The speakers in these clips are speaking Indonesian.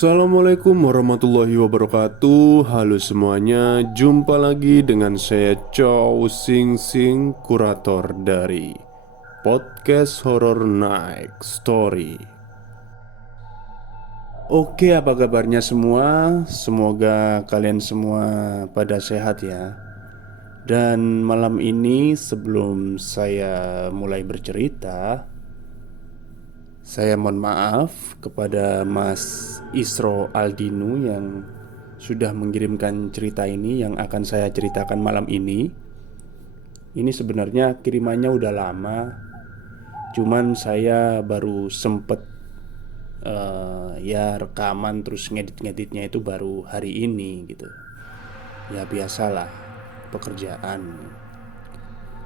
Assalamualaikum warahmatullahi wabarakatuh. Halo semuanya, jumpa lagi dengan saya Chow Sing Sing, kurator dari podcast Horror Night Story. Oke, apa kabarnya semua? Semoga kalian semua pada sehat ya. Dan malam ini sebelum saya mulai bercerita, saya mohon maaf kepada Mas Isro Aldinu yang sudah mengirimkan cerita ini yang akan saya ceritakan malam ini. Ini sebenarnya kirimannya udah lama, cuman saya baru sempet ya rekaman terus ngedit-ngeditnya itu baru hari ini gitu. Ya biasalah, pekerjaan.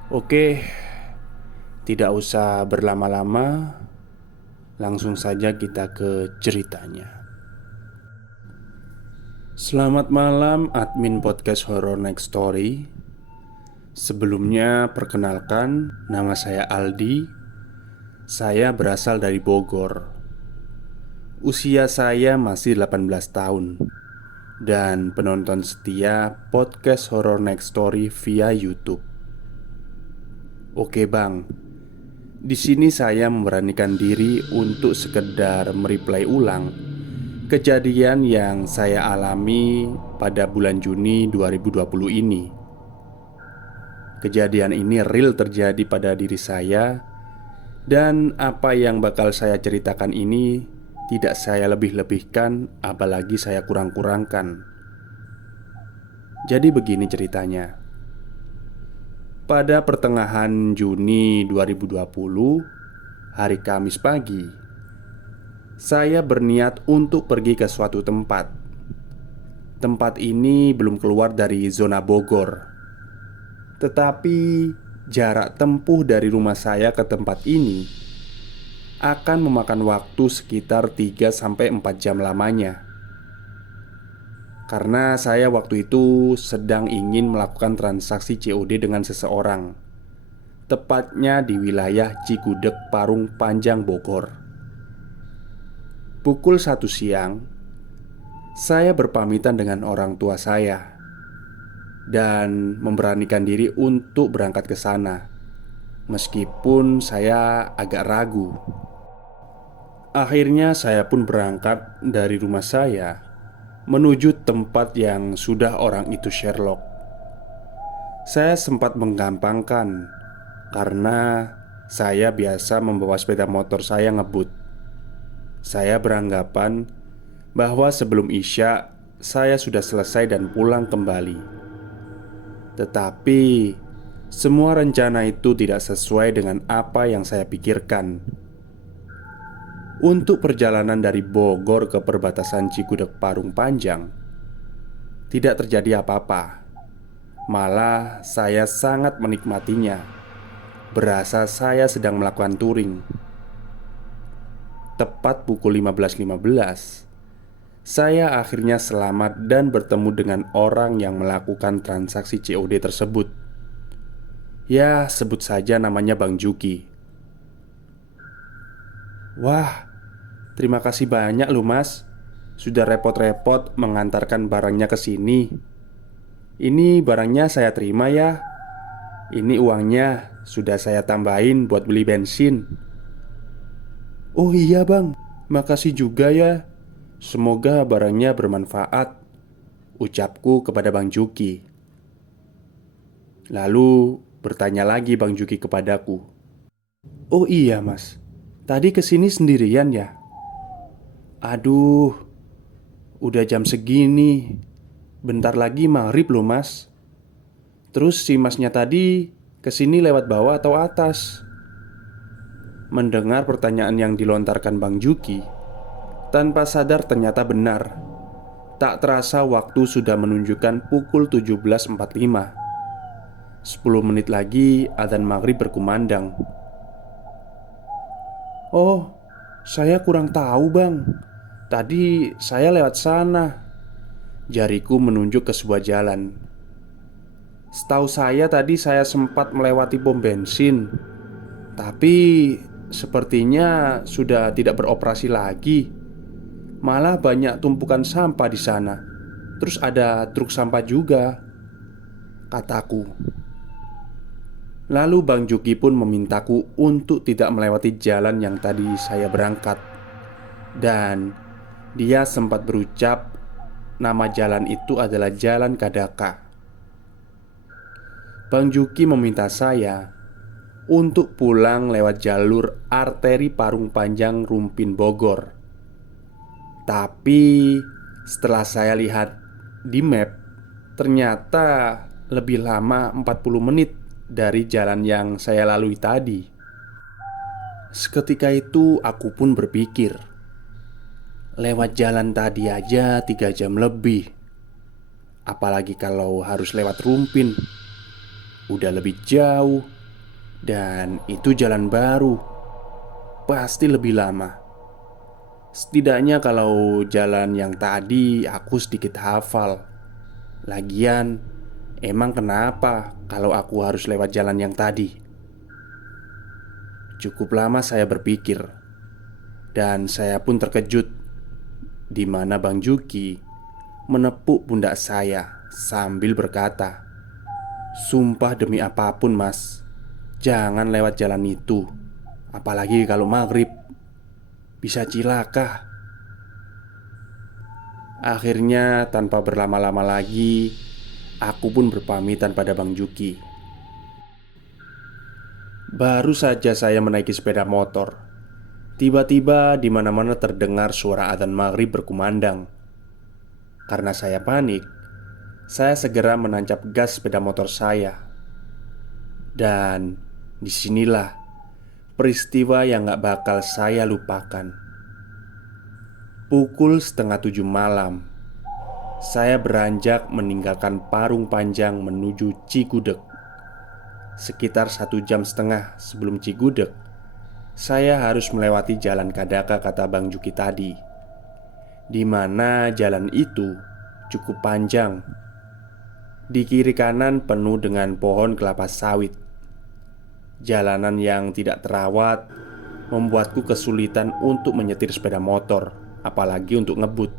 Oke, tidak usah berlama-lama, langsung saja kita ke ceritanya. Selamat malam admin podcast Horror Next Story. Sebelumnya perkenalkan, nama saya Aldi. Saya berasal dari Bogor. Usia saya masih 18 tahun dan penonton setia podcast Horror Next Story via YouTube. Oke bang, di sini saya memberanikan diri untuk sekedar mereplay ulang kejadian yang saya alami pada bulan Juni 2020 ini. Kejadian ini real terjadi pada diri saya. Dan apa yang bakal saya ceritakan ini tidak saya lebih-lebihkan, apalagi saya kurang-kurangkan. Jadi begini ceritanya. Pada pertengahan Juni 2020, hari Kamis pagi, saya berniat untuk pergi ke suatu tempat. Tempat ini belum keluar dari zona Bogor, tetapi jarak tempuh dari rumah saya ke tempat ini akan memakan waktu sekitar 3-4 jam lamanya. Karena saya waktu itu sedang ingin melakukan transaksi COD dengan seseorang, tepatnya di wilayah Cigudeg, Parung Panjang, Bogor. Pukul 1 siang, saya berpamitan dengan orang tua saya dan memberanikan diri untuk berangkat ke sana, meskipun saya agak ragu. Akhirnya saya pun berangkat dari rumah saya menuju tempat yang sudah orang itu Sherlock. Saya sempat menggampangkan karena saya biasa membawa sepeda motor saya ngebut. Saya beranggapan bahwa sebelum Isya saya sudah selesai dan pulang kembali. Tetapi semua rencana itu tidak sesuai dengan apa yang saya pikirkan. Untuk perjalanan dari Bogor ke perbatasan Cigudeg Parung Panjang, tidak terjadi apa-apa. Malah saya sangat menikmatinya. Berasa saya sedang melakukan touring. Tepat pukul 15.15, saya akhirnya selamat dan bertemu dengan orang yang melakukan transaksi COD tersebut. Ya, sebut saja namanya Bang Juki. Wah, terima kasih banyak loh mas, sudah repot-repot mengantarkan barangnya ke sini. Ini barangnya saya terima ya. Ini uangnya sudah saya tambahin buat beli bensin. Oh iya bang, makasih juga ya. Semoga barangnya bermanfaat, ucapku kepada Bang Juki. Lalu bertanya lagi Bang Juki kepadaku. Oh iya mas, tadi kesini sendirian ya? Aduh, udah jam segini. Bentar lagi maghrib loh mas. Terus si masnya tadi kesini lewat bawah atau atas? Mendengar pertanyaan yang dilontarkan Bang Juki, tanpa sadar ternyata benar. Tak terasa waktu sudah menunjukkan pukul 17.45. 10 menit lagi adzan maghrib berkumandang. Oh, saya kurang tahu bang. Tadi saya lewat sana. Jariku menunjuk ke sebuah jalan. Setahu saya tadi saya sempat melewati pom bensin, tapi sepertinya sudah tidak beroperasi lagi. Malah banyak tumpukan sampah di sana. Terus ada truk sampah juga," kataku. Lalu Bang Juki pun memintaku untuk tidak melewati jalan yang tadi saya berangkat. Dan dia sempat berucap nama jalan itu adalah Jalan Kadaka. Bang Juki meminta saya untuk pulang lewat jalur arteri Parung Panjang Rumpin Bogor. Tapi setelah saya lihat di map, ternyata lebih lama 40 menit dari jalan yang saya lalui tadi. Seketika itu aku pun berpikir, lewat jalan tadi aja 3 jam lebih. Apalagi kalau harus lewat Rumpin, udah lebih jauh. Dan itu jalan baru, pasti lebih lama. Setidaknya kalau jalan yang tadi aku sedikit hafal. Lagian, emang kenapa kalau aku harus lewat jalan yang tadi? Cukup lama saya berpikir. Dan saya pun terkejut di mana Bang Juki menepuk pundak saya sambil berkata, "Sumpah demi apapun mas, jangan lewat jalan itu. Apalagi kalau maghrib, bisa cilaka." Akhirnya tanpa berlama-lama lagi, aku pun berpamitan pada Bang Juki. Baru saja saya menaiki sepeda motor, tiba-tiba di mana-mana terdengar suara adzan maghrib berkumandang. Karena saya panik, saya segera menancap gas sepeda motor saya. Dan disinilah peristiwa yang gak bakal saya lupakan. Pukul 6:30 malam, saya beranjak meninggalkan Parung Panjang menuju Cigudeg. Sekitar 1,5 jam sebelum Cigudeg, saya harus melewati Jalan Kadaka kata Bang Juki tadi, di mana jalan itu cukup panjang. Di kiri kanan penuh dengan pohon kelapa sawit. Jalanan yang tidak terawat membuatku kesulitan untuk menyetir sepeda motor, apalagi untuk ngebut.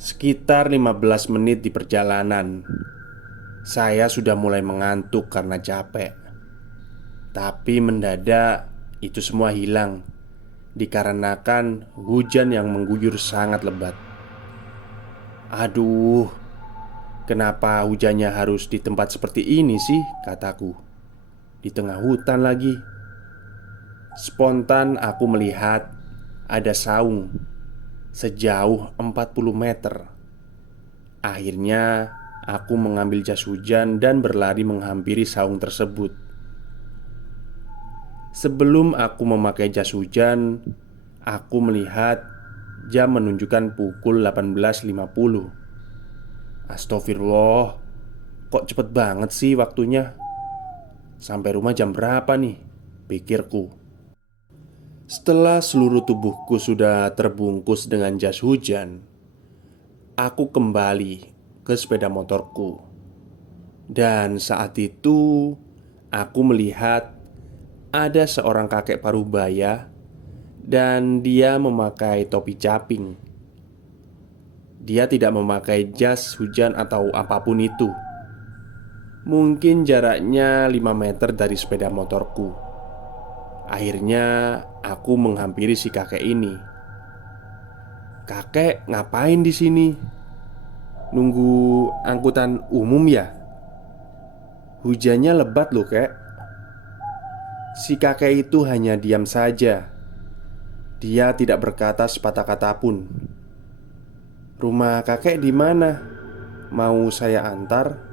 Sekitar 15 menit di perjalanan, saya sudah mulai mengantuk karena capek. Tapi mendadak itu semua hilang dikarenakan hujan yang mengguyur sangat lebat. "Aduh, kenapa hujannya harus di tempat seperti ini sih?" kataku. "Di tengah hutan lagi." Spontan aku melihat ada saung sejauh 40 meter. Akhirnya aku mengambil jas hujan dan berlari menghampiri saung tersebut. Sebelum aku memakai jas hujan, aku melihat jam menunjukkan pukul 18.50. Astagfirullah, kok cepet banget sih waktunya? Sampai rumah jam berapa nih? Pikirku. Setelah seluruh tubuhku sudah terbungkus dengan jas hujan, aku kembali ke sepeda motorku. Dan saat itu aku melihat ada seorang kakek parubaya dan dia memakai topi caping. Dia tidak memakai jas hujan atau apapun itu. Mungkin jaraknya 5 meter dari sepeda motorku. Akhirnya aku menghampiri si kakek ini. "Kakek, ngapain di sini? Nunggu angkutan umum ya? Hujannya lebat loh, kek." Si kakek itu hanya diam saja. Dia tidak berkata sepatah kata pun. "Rumah kakek di mana? Mau saya antar?"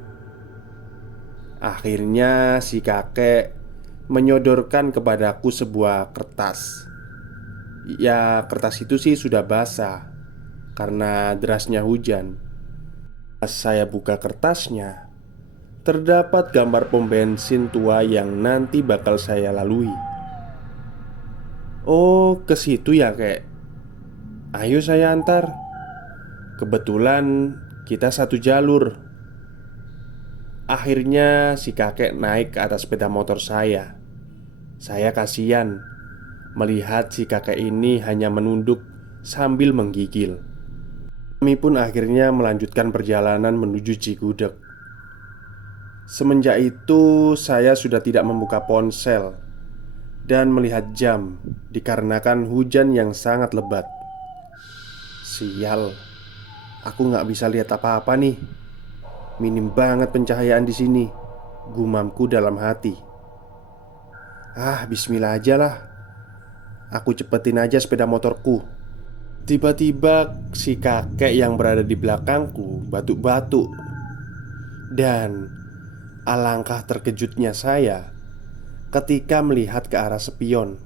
Akhirnya si kakek menyodorkan kepadaku sebuah kertas. Ya, kertas itu sih sudah basah karena derasnya hujan. Pas saya buka kertasnya, terdapat gambar pom bensin tua yang nanti bakal saya lalui. "Oh, ke situ ya, kek? Ayo saya antar. Kebetulan kita satu jalur." Akhirnya si kakek naik ke atas sepeda motor saya. Saya kasihan melihat si kakek ini hanya menunduk sambil menggigil. Kami pun akhirnya melanjutkan perjalanan menuju Cigudeg. Semenjak itu saya sudah tidak membuka ponsel dan melihat jam dikarenakan hujan yang sangat lebat. Sial, aku nggak bisa lihat apa-apa nih. Minim banget pencahayaan di sini, gumamku dalam hati. Bismillah aja lah. Aku cepetin aja sepeda motorku. Tiba-tiba si kakek yang berada di belakangku batuk-batuk. Dan alangkah terkejutnya saya ketika melihat ke arah spion.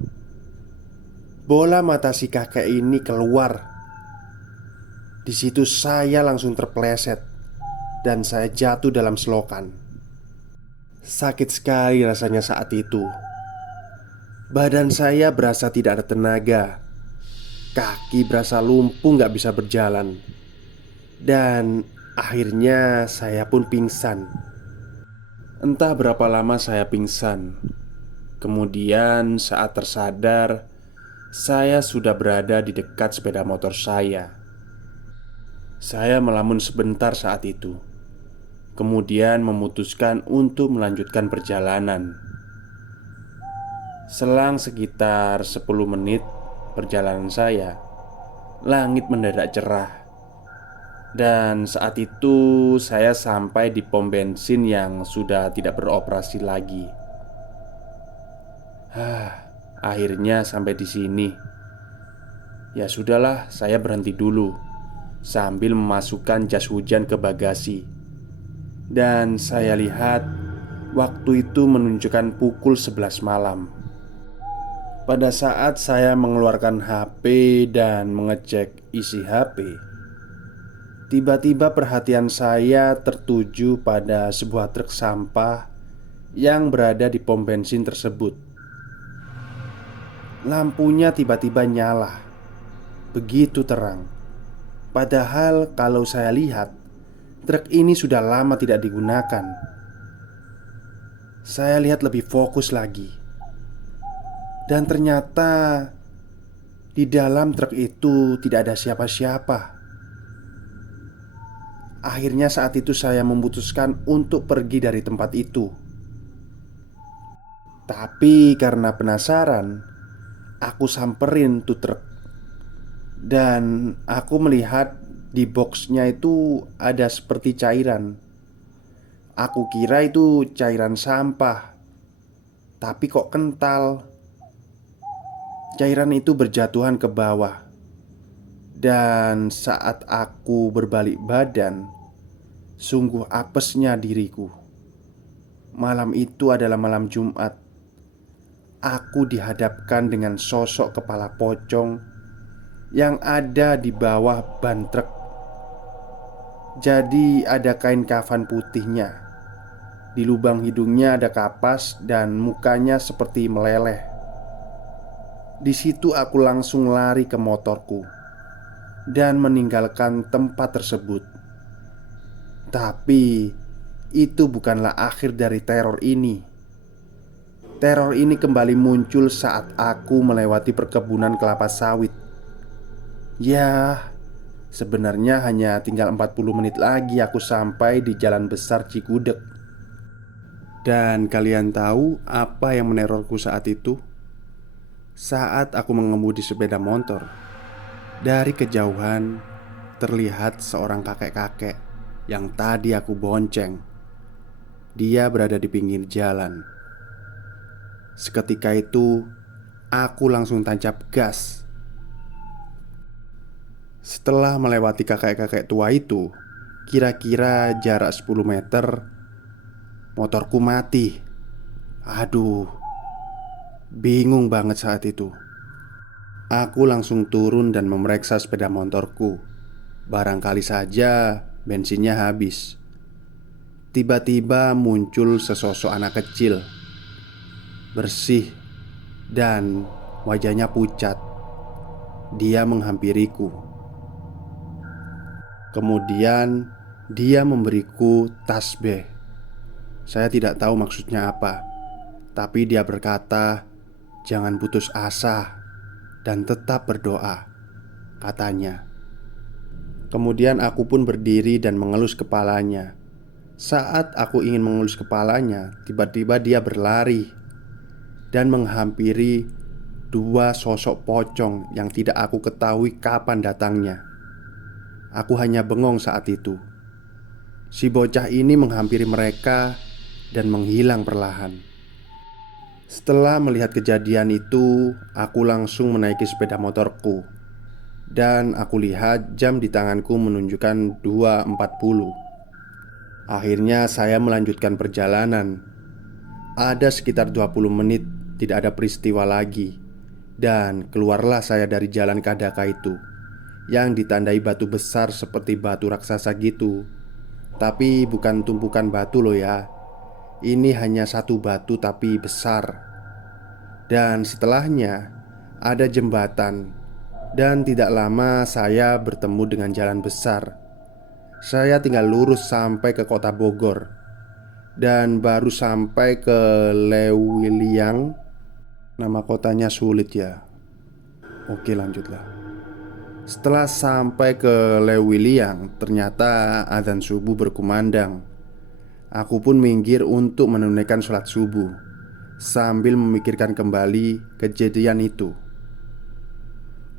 Bola mata si kakek ini keluar. Di situ saya langsung terpeleset dan saya jatuh dalam selokan. Sakit sekali rasanya saat itu. Badan saya berasa tidak ada tenaga. Kaki berasa lumpuh gak bisa berjalan. Dan akhirnya saya pun pingsan. Entah berapa lama saya pingsan. Kemudian saat tersadar, saya sudah berada di dekat sepeda motor saya. Saya melamun sebentar saat itu. Kemudian memutuskan untuk melanjutkan perjalanan. Selang sekitar 10 menit perjalanan saya, langit mendadak cerah. Dan saat itu saya sampai di pom bensin yang sudah tidak beroperasi lagi. Akhirnya sampai di sini. Ya sudahlah, saya berhenti dulu sambil memasukkan jas hujan ke bagasi. Dan saya lihat waktu itu menunjukkan pukul 11 malam. Pada saat saya mengeluarkan HP dan mengecek isi HP, tiba-tiba perhatian saya tertuju pada sebuah truk sampah yang berada di pom bensin tersebut. Lampunya tiba-tiba nyala, begitu terang. Padahal kalau saya lihat, truk ini sudah lama tidak digunakan. Saya lihat lebih fokus lagi. Dan ternyata di dalam truk itu tidak ada siapa-siapa. Akhirnya saat itu saya memutuskan untuk pergi dari tempat itu. Tapi karena penasaran, aku samperin tuh truk. Dan aku melihat di boxnya itu ada seperti cairan. Aku kira itu cairan sampah, tapi kok kental. Cairan itu berjatuhan ke bawah. Dan saat aku berbalik badan, sungguh apesnya diriku. Malam itu adalah malam Jumat. Aku dihadapkan dengan sosok kepala pocong yang ada di bawah ban truk. Jadi ada kain kafan putihnya. Di lubang hidungnya ada kapas dan mukanya seperti meleleh. Di situ aku langsung lari ke motorku dan meninggalkan tempat tersebut. Tapi itu bukanlah akhir dari teror ini. Teror ini kembali muncul saat aku melewati perkebunan kelapa sawit. Ya, sebenarnya hanya tinggal 40 menit lagi aku sampai di jalan besar Cigudeg. Dan kalian tahu apa yang menerorku saat itu? Saat aku mengemudi sepeda motor, dari kejauhan terlihat seorang kakek-kakek yang tadi aku bonceng. Dia berada di pinggir jalan. Seketika itu, aku langsung tancap gas. Setelah melewati kakek-kakek tua itu, kira-kira jarak 10 meter, motorku mati. Aduh, bingung banget saat itu. Aku langsung turun dan memeriksa sepeda motorku. Barangkali saja bensinnya habis. Tiba-tiba muncul sesosok anak kecil, bersih dan wajahnya pucat. Dia menghampiriku. Kemudian dia memberiku tasbih. Saya tidak tahu maksudnya apa, tapi dia berkata, "Jangan putus asa dan tetap berdoa." katanya. Kemudian aku pun berdiri dan mengelus kepalanya. Saat aku ingin mengelus kepalanya, tiba-tiba dia berlari dan menghampiri dua sosok pocong yang tidak aku ketahui kapan datangnya. Aku hanya bengong saat itu. Si bocah ini menghampiri mereka dan menghilang perlahan. Setelah melihat kejadian itu, aku langsung menaiki sepeda motorku. Dan aku lihat jam di tanganku menunjukkan 2.40. Akhirnya saya melanjutkan perjalanan. Ada sekitar 20 menit tidak ada peristiwa lagi. Dan keluarlah saya dari jalan Kadaka itu, yang ditandai batu besar seperti batu raksasa gitu. Tapi bukan tumpukan batu loh ya. Ini hanya satu batu tapi besar. Dan setelahnya ada jembatan. Dan tidak lama saya bertemu dengan jalan besar. Saya tinggal lurus sampai ke kota Bogor. Dan baru sampai ke Lewiliang. Nama kotanya sulit ya. Oke, lanjutlah. Setelah sampai ke Lewiliang, ternyata azan subuh berkumandang. Aku pun minggir untuk menunaikan sholat subuh sambil memikirkan kembali kejadian itu.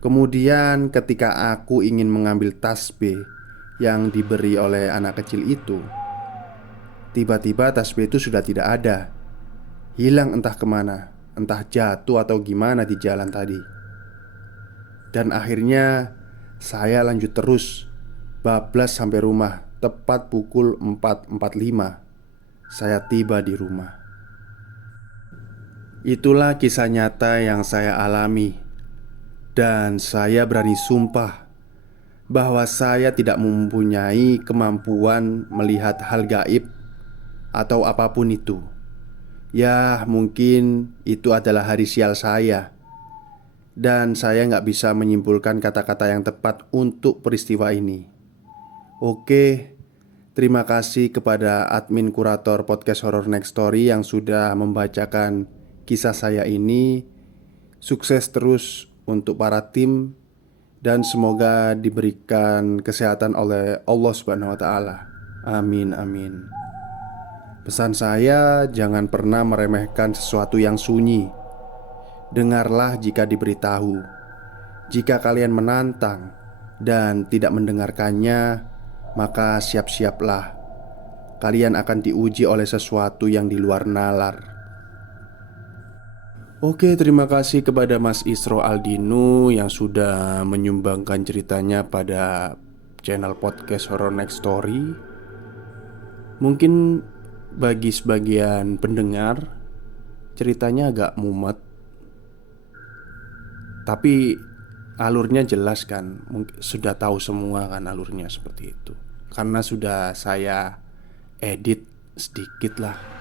Kemudian ketika aku ingin mengambil tasbih yang diberi oleh anak kecil itu, tiba-tiba tasbih itu sudah tidak ada. Hilang entah kemana, entah jatuh atau gimana di jalan tadi. Dan akhirnya saya lanjut terus, bablas sampai rumah. Tepat pukul 4.45 saya tiba di rumah. Itulah kisah nyata yang saya alami. Dan saya berani sumpah bahwa saya tidak mempunyai kemampuan melihat hal gaib atau apapun itu. Ya, mungkin itu adalah hari sial saya. Dan saya nggak bisa menyimpulkan kata-kata yang tepat untuk peristiwa ini. Oke, terima kasih kepada admin kurator podcast Horror Next Story yang sudah membacakan kisah saya ini. Sukses terus untuk para tim, dan semoga diberikan kesehatan oleh Allah Subhanahu wa Ta'ala. Amin, amin. Pesan saya, jangan pernah meremehkan sesuatu yang sunyi. Dengarlah jika diberitahu. Jika kalian menantang dan tidak mendengarkannya, maka siap-siaplah kalian akan diuji oleh sesuatu yang di luar nalar. Oke, terima kasih kepada Mas Isro Aldino yang sudah menyumbangkan ceritanya pada channel podcast Horror Next Story. Mungkin bagi sebagian pendengar ceritanya agak mumet, tapi alurnya jelas kan. Mungkin sudah tahu semua kan alurnya seperti itu, karena sudah saya edit sedikit lah.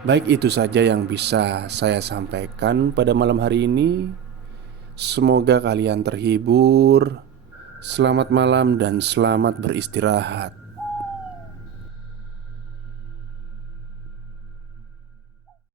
Baik, itu saja yang bisa saya sampaikan pada malam hari ini. Semoga kalian terhibur. Selamat malam dan selamat beristirahat.